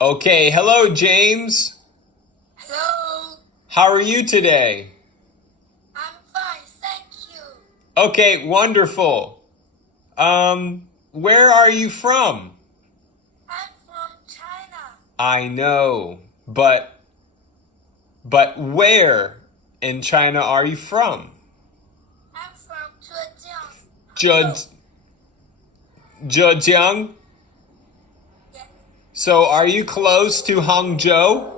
Okay, hello, James. Hello, How are you today? I'm fine, thank you. Okay, wonderful. Where are you from? I'm from China. I know, but where in China are you from? I'm from Zhejiang, Hangzhou. Zhe- Zhejiang? Yes, So are you close to Hangzhou?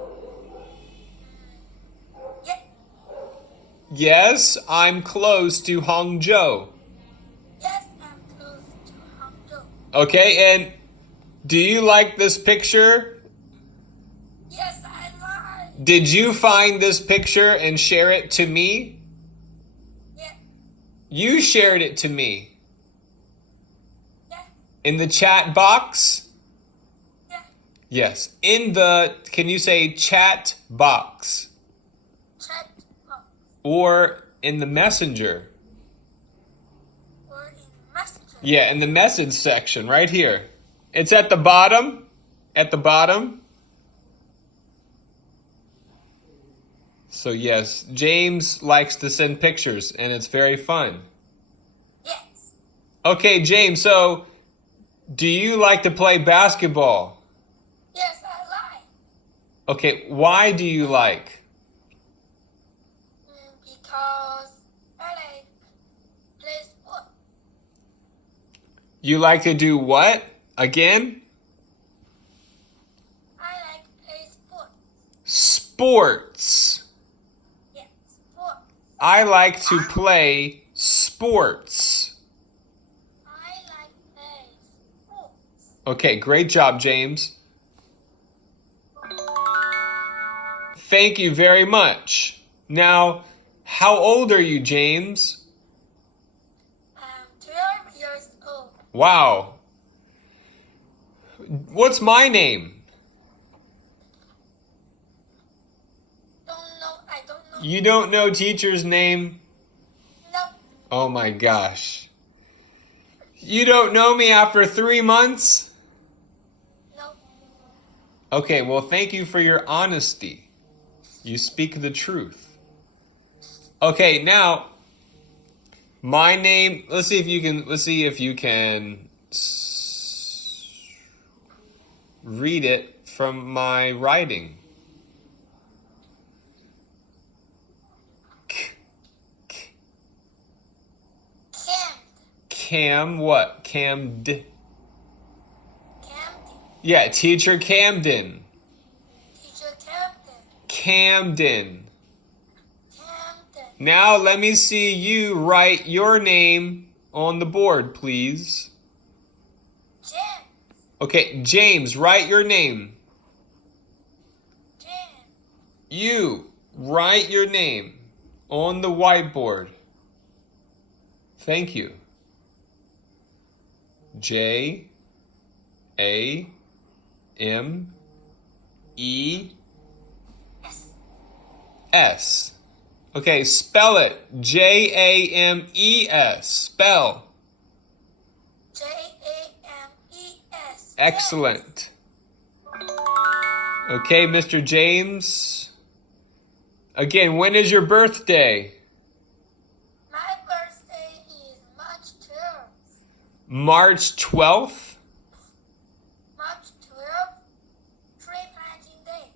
yes, Yes, I'm close to Hangzhou. yes, I'm close to Hangzhou. Okay, and do you like this picture? Yes, I like. Did you find this picture and share it to me? Yes, You shared it to me yes, in the chat box. yes. Yes, in the, can you say chat box? Chat box Or in the messenger? or in Messenger. Yeah, in the message section right here. It's at the bottom. At the bottom. So yes, James likes to send pictures and it's very fun. Yes, Okay, James, so do you like to play basketball? yes, I like. Okay, why do you like? Because I like play sport. You like to do what? Again? I like play sport. Sports. Yes, sport. I like to play sports. I like play sports. Okay, great job, James. Thank you very much. Now, how old are you, James? I'm 12 years old. Wow. What's my name? I don't know. You don't know teacher's name? No, Oh my gosh. You don't know me after 3 months? no. Okay, well, thank you for your honesty. You speak the truth. Okay, now my name, let's see if you can read it from my writing. Cam, Cam what? Camd. Camden. Yeah, teacher Camden. Teacher Camden. Camden. Camden. Now let me see you write your name on the board, please. James. Okay, James, write your name. James. You write your name on the whiteboard. Thank you. S. James. Okay, spell it. James. Spell. James. Excellent. Okay, Mr. James. Again, when is your birthday? My birthday is March 12th. March 12th? March 12th, tree planting day.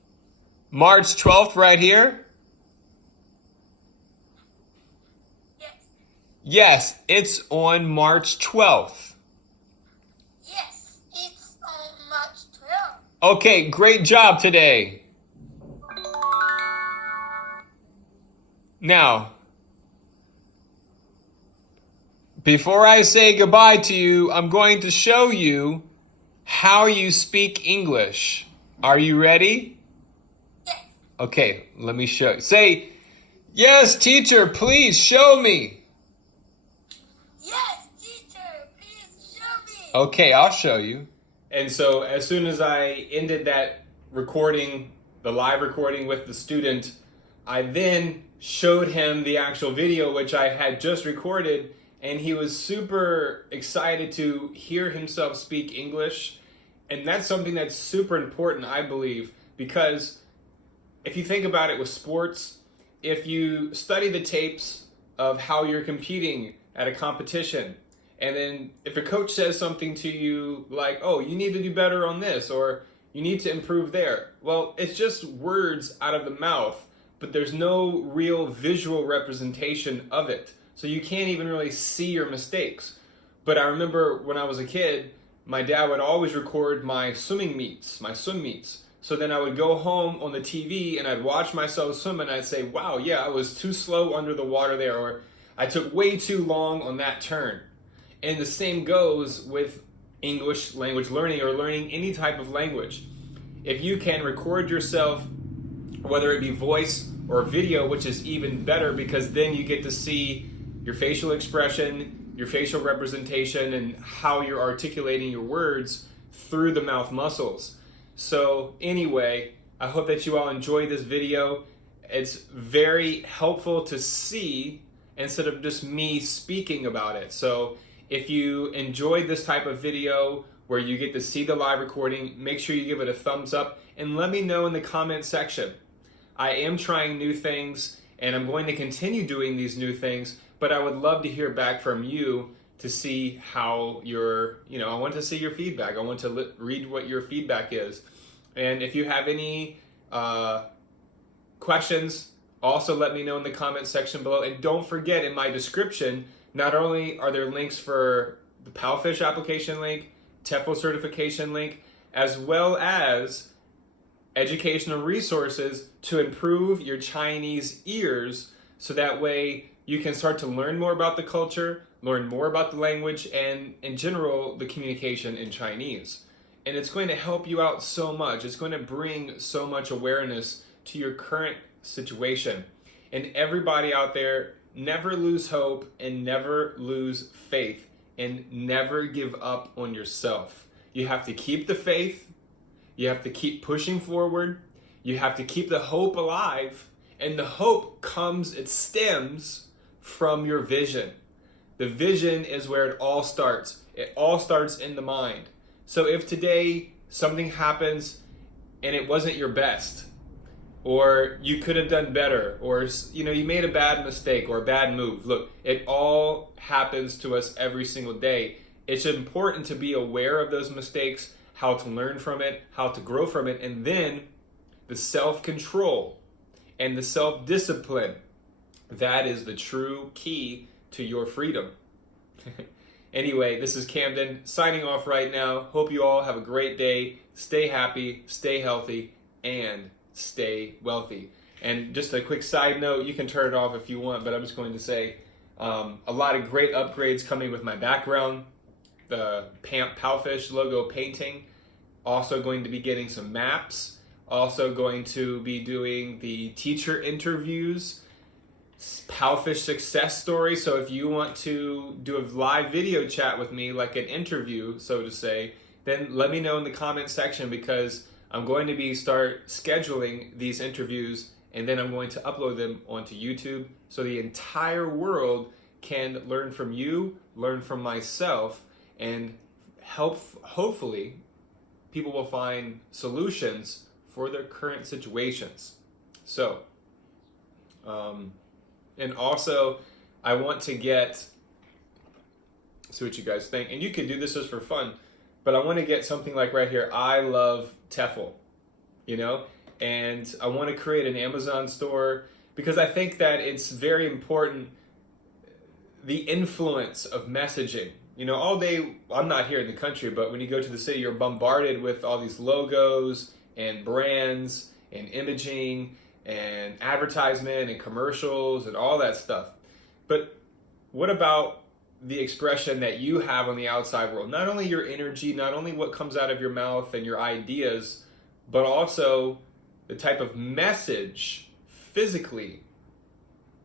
March 12th right here? Yes. Yes, it's on March 12th. Yes, it's on March 12th. Okay, great job today. Now, before I say goodbye to you, I'm going to show you how you speak English. Are you ready? Yes. Okay, let me show you. Say, yes, teacher, please show me. Yes, teacher, please show me. Okay, I'll show you. And so as soon as I ended that recording, the live recording with the student, I then showed him the actual video which I had just recorded, and he was super excited to hear himself speak English. And that's something that's super important, I believe, because if you think about it with sports, if you study the tapes of how you're competing at a competition, and then if a coach says something to you like, oh, you need to do better on this, or you need to improve there, well, it's just words out of the mouth, but there's no real visual representation of it. So you can't even really see your mistakes. But I remember when I was a kid, my dad would always record my swim meets. So then I would go home on the TV and I'd watch myself swim and I'd say, wow, yeah, I was too slow under the water there, or I took way too long on that turn. And the same goes with English language learning or learning any type of language. If you can record yourself, whether it be voice or video, which is even better because then you get to see your facial expression, your facial representation, and how you're articulating your words through the mouth muscles. So anyway, I hope that you all enjoyed this video. It's very helpful to see instead of just me speaking about it. So if you enjoyed this type of video where you get to see the live recording, make sure you give it a thumbs up and let me know in the comment section. I am trying new things and I'm going to continue doing these new things, but I would love to hear back from you to see how I want to see your feedback. I want to read what your feedback is. And if you have any questions, also let me know in the comment section below. And don't forget, in my description, not only are there links for the Palfish application link, TEFL certification link, as well as educational resources to improve your Chinese ears, so that way you can start to learn more about the culture, learn more about the language, and in general, the communication in Chinese. And it's going to help you out so much. It's going to bring so much awareness to your current situation. And everybody out there, never lose hope and never lose faith and never give up on yourself. You have to keep the faith. You have to keep pushing forward. You have to keep the hope alive. And the hope it stems from your vision. The vision is where it all starts. It all starts in the mind. So if today something happens and it wasn't your best, or you could have done better, or you made a bad mistake or a bad move. Look, it all happens to us every single day. It's important to be aware of those mistakes, how to learn from it, how to grow from it, and then the self-control and the self-discipline. That is the true key to your freedom. Anyway, this is Camden signing off right now. Hope you all have a great day. Stay happy, stay healthy, and stay wealthy. And just a quick side note, you can turn it off if you want, but I'm just going to say a lot of great upgrades coming with my background, the Palfish logo painting, also going to be getting some maps, also going to be doing the teacher interviews, Palfish success story. So if you want to do a live video chat with me, like an interview, so to say, then let me know in the comment section, because I'm going to start scheduling these interviews, and then I'm going to upload them onto YouTube so the entire world can learn from you, learn from myself, and hopefully people will find solutions for their current situations. So, and also I want to see what you guys think, and you can do this just for fun, but I want to get something like right here, I love TEFL, and I want to create an Amazon store, because I think that it's very important, the influence of messaging. All day, I'm not here in the country, but when you go to the city, you're bombarded with all these logos and brands and imaging and advertisement and commercials and all that stuff. But what about the expression that you have on the outside world? Not only your energy, not only what comes out of your mouth and your ideas, but also the type of message physically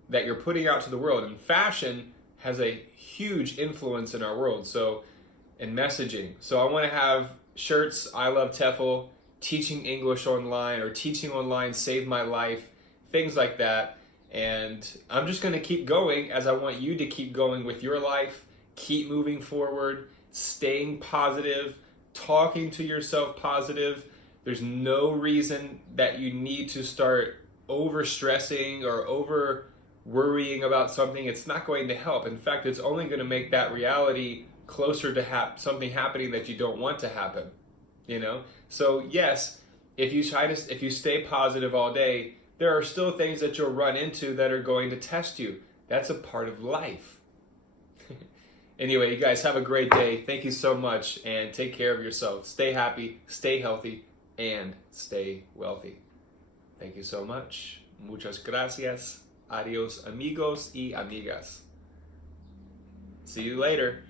that you're putting out to the world. And fashion has a huge influence in our world, in messaging. So I want to have shirts, I love TEFL, teaching English online, or teaching online saved my life, things like that. And I'm just going to keep going, as I want you to keep going with your life, keep moving forward, staying positive, talking to yourself positive. There's no reason that you need to start over stressing or over worrying about something. It's not going to help. In fact, it's only going to make that reality closer to something happening that you don't want to happen. You know? So yes, if you stay positive all day, there are still things that you'll run into that are going to test you. That's a part of life. Anyway, you guys have a great day. Thank you so much, and take care of yourself. Stay happy, stay healthy, and stay wealthy. Thank you so much. Muchas gracias. Adios, amigos y amigas. See you later.